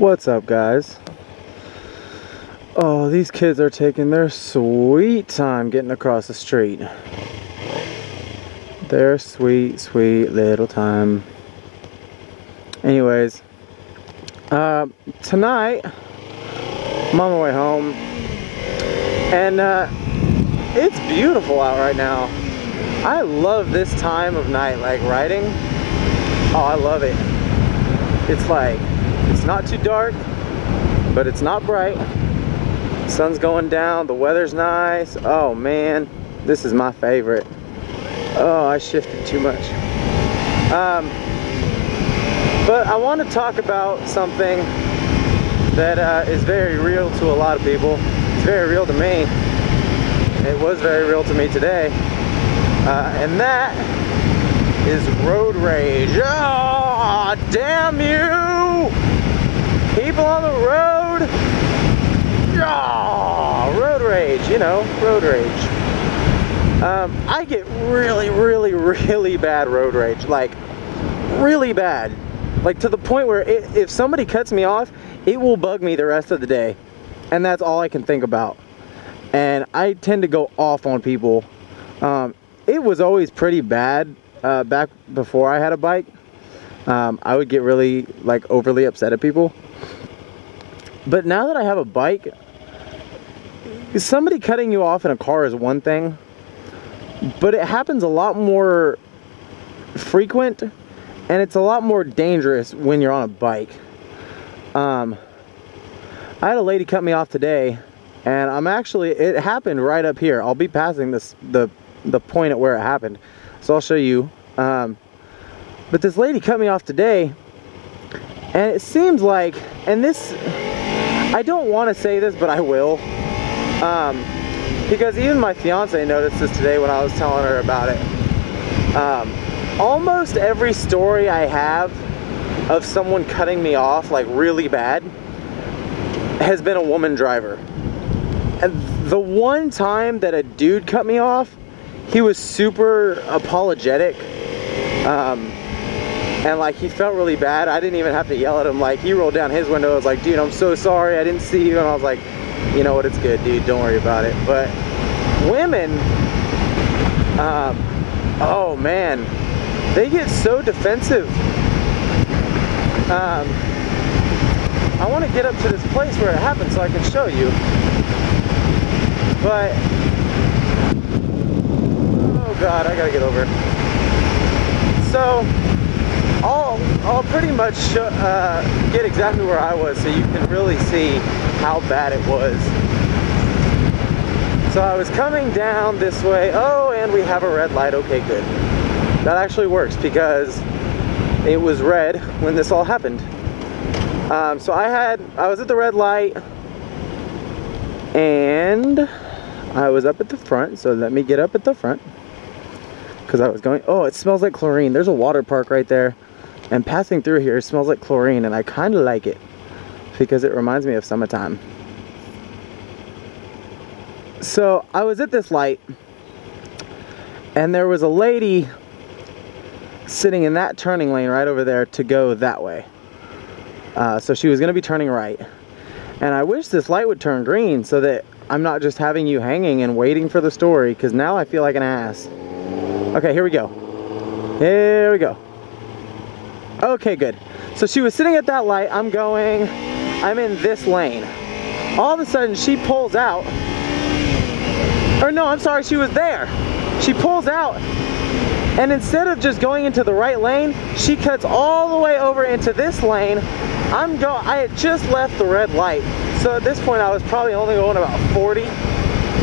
What's up, guys? Oh, these kids are taking their sweet time getting across the street. Their sweet, sweet little time. Anyways, tonight I'm on my way home, and it's beautiful out right now. I love this time of night, like riding. Oh, I love it. It's like, it's not too dark, but it's not bright. Sun's going down, the weather's nice. Oh man, this is my favorite. Oh, I shifted too much. But I want to talk about something that is very real to a lot of people. It's very real to me. It was very real to me today. And that is road rage. Oh, damn you! People on the road. Oh, road rage, you know, road rage. I get really bad road rage, like really bad. Like to the point where if somebody cuts me off, it will bug me the rest of the day. And that's all I can think about. And I tend to go off on people. It was always pretty bad back before I had a bike. I would get really like overly upset at people. But now that I have a bike, somebody cutting you off in a car is one thing, but it happens a lot more frequent, and it's a lot more dangerous when you're on a bike. I had a lady cut me off today, and it happened right up here. I'll be passing the point at where it happened, so I'll show you. But this lady cut me off today, and it seems like, and this, I don't want to say this, but I will, because even my fiance noticed this today when I was telling her about it. Almost every story I have of someone cutting me off like really bad has been a woman driver. And the one time that a dude cut me off, he was super apologetic. And like he felt really bad. I didn't even have to yell at him. Like he rolled down his window. I was like, dude, I'm so sorry. I didn't see you. And I was like, you know what? It's good, dude. Don't worry about it. But women, oh man, they get so defensive. I want to get up to this place where it happened so I can show you. But, oh God, I gotta get over. So, I'll pretty much get exactly where I was so you can really see how bad it was. So I was coming down this way. Oh, and we have a red light. Okay, good. That actually works because it was red when this all happened. So I was at the red light and I was up at the front. So let me get up at the front because I was going, oh, it smells like chlorine. There's a water park right there. And passing through here, it smells like chlorine, and I kind of like it because it reminds me of summertime. So I was at this light, and there was a lady sitting in that turning lane right over there to go that way. So she was going to be turning right. And I wish this light would turn green so that I'm not just having you hanging and waiting for the story, because now I feel like an ass. Okay, here we go. Here we go. Okay, good. So she was sitting at that light. I'm in this lane. All of a sudden, she pulls out. Or no, I'm sorry, she was there. She pulls out, and instead of just going into the right lane, she cuts all the way over into this lane. I had just left the red light. So at this point, I was probably only going about 40.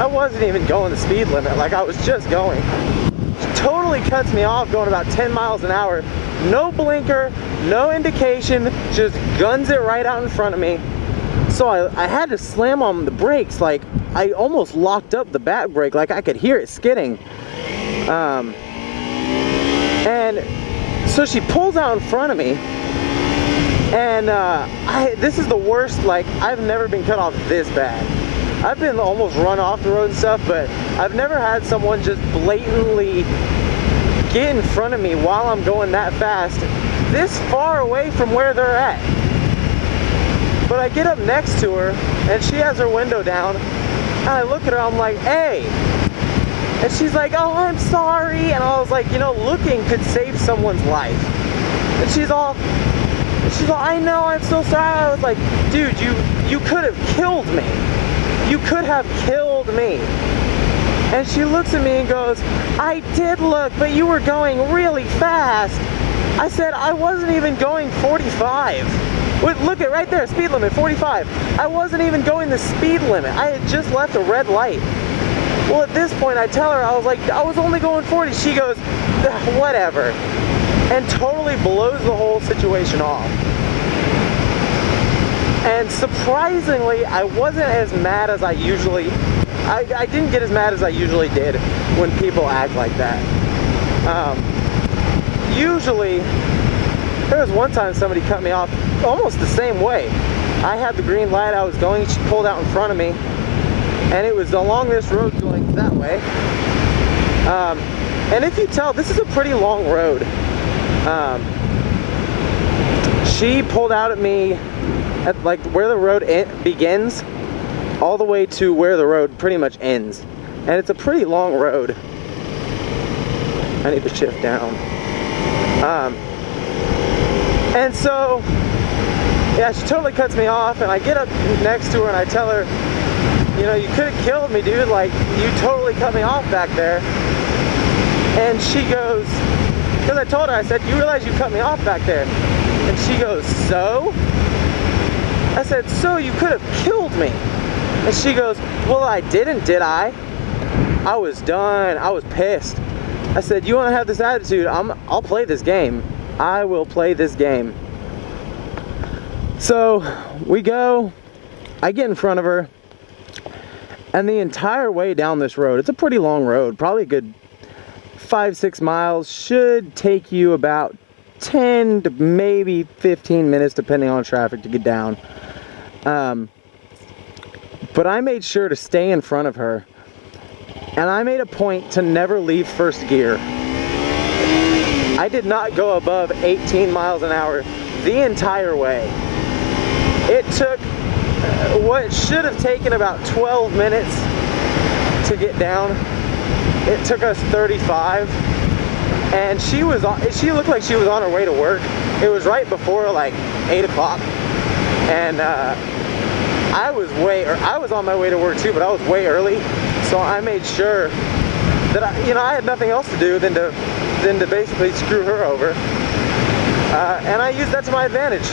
I wasn't even going the speed limit, like I was just going. She totally cuts me off going about 10 miles an hour. No blinker, no indication, just guns it right out in front of me. So I had to slam on the brakes, like I almost locked up the back brake, like I could hear it skidding. And so she pulls out in front of me, and this is the worst, like I've never been cut off this bad. I've been almost run off the road and stuff, but I've never had someone just blatantly get in front of me while I'm going that fast, this far away from where they're at. But I get up next to her, and she has her window down, and I look at her, I'm like, hey. And she's like, oh, I'm sorry. And I was like, you know, looking could save someone's life. And she's all, I know, I'm so sorry. I was like, dude, you could have killed me. You could have killed me. And she looks at me and goes, I did look, but you were going really fast. I said, I wasn't even going 45. Look at right there, speed limit, 45. I wasn't even going the speed limit. I had just left a red light. Well, at this point, I tell her, I was like, I was only going 40. She goes, whatever. And totally blows the whole situation off. And surprisingly, I wasn't as mad as I usually, I didn't get as mad as I usually did when people act like that. Usually, there was one time somebody cut me off almost the same way. I had the green light, I was going, she pulled out in front of me, and it was along this road going that way. And if you tell, this is a pretty long road. She pulled out at me at like where the road begins all the way to where the road pretty much ends. And it's a pretty long road. I need to shift down. And so, yeah, she totally cuts me off, and I get up next to her and I tell her, you know, you could have killed me, dude. Like, you totally cut me off back there. And she goes, because I told her, I said, you realize you cut me off back there? And she goes, so? I said, so you could have killed me. And she goes, well, I didn't, did I? I was done. I was pissed. I said, you want to have this attitude? I'll play this game. I will play this game. So we go, I get in front of her, and the entire way down this road, it's a pretty long road, probably a good 5-6 miles, should take you about 10 to maybe 15 minutes depending on traffic to get down. But I made sure to stay in front of her, and I made a point to never leave first gear. I did not go above 18 miles an hour the entire way. It took what should have taken about 12 minutes to get down. It took us 35, and she looked like she was on her way to work. It was right before like 8 o'clock, and I was on my way to work too, but I was way early, so I made sure that I had nothing else to do than to basically screw her over, and I used that to my advantage.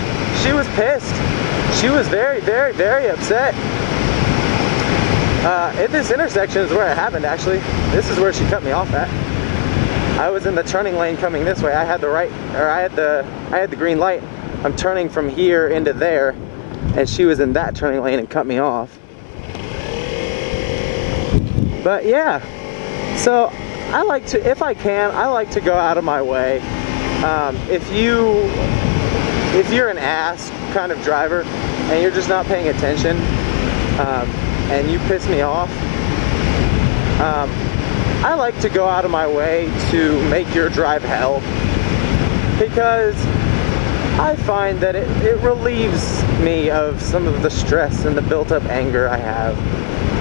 She was pissed. She was very, very, very upset. At this intersection is where it happened, actually. This is where she cut me off at. I was in the turning lane coming this way. I had the green light. I'm turning from here into there, and she was in that turning lane and cut me off. But yeah, so I like to, if I can, I like to go out of my way. If you're an ass kind of driver and you're just not paying attention, and you piss me off, I like to go out of my way to make your drive hell, because I find that it relieves me of some of the stress and the built-up anger I have.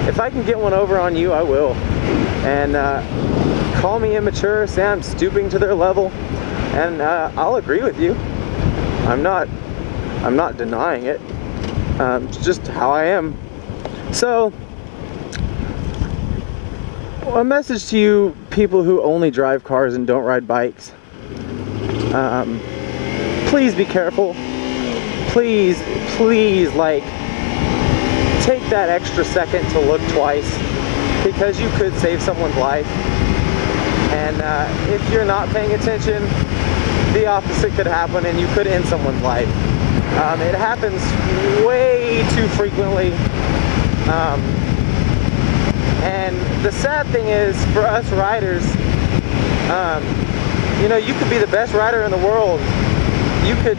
If I can get one over on you, I will. And call me immature, say I'm stooping to their level, and I'll agree with you. I'm not denying it. It's just how I am. So, a message to you people who only drive cars and don't ride bikes. Please be careful. Please, like, take that extra second to look twice, because you could save someone's life. And if you're not paying attention, the opposite could happen and you could end someone's life. It happens way too frequently. And the sad thing is, for us riders, you could be the best rider in the world. You could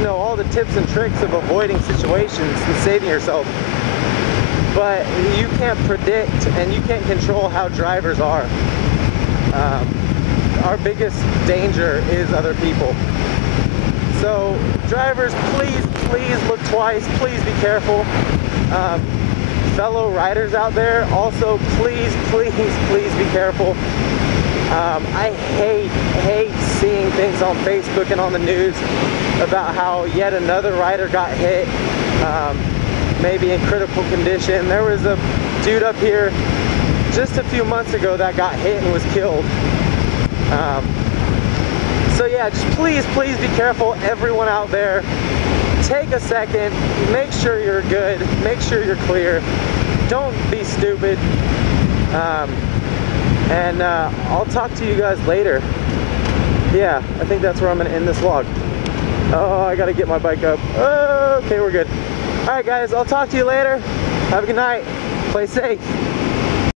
know all the tips and tricks of avoiding situations and saving yourself. But you can't predict and you can't control how drivers are. Our biggest danger is other people. So drivers, please please look twice, please be careful. Fellow riders out there, also please be careful. I hate seeing things on Facebook and on the news about how yet another rider got hit, maybe in critical condition. There was a dude up here just a few months ago that got hit and was killed. So yeah, just please be careful, everyone out there. Take a second, make sure you're good, make sure you're clear. Don't be stupid. And I'll talk to you guys later. Yeah, I think that's where I'm gonna end this vlog. Oh, I gotta get my bike up. Oh, okay, we're good. All right, guys, I'll talk to you later. Have a good night. Play safe.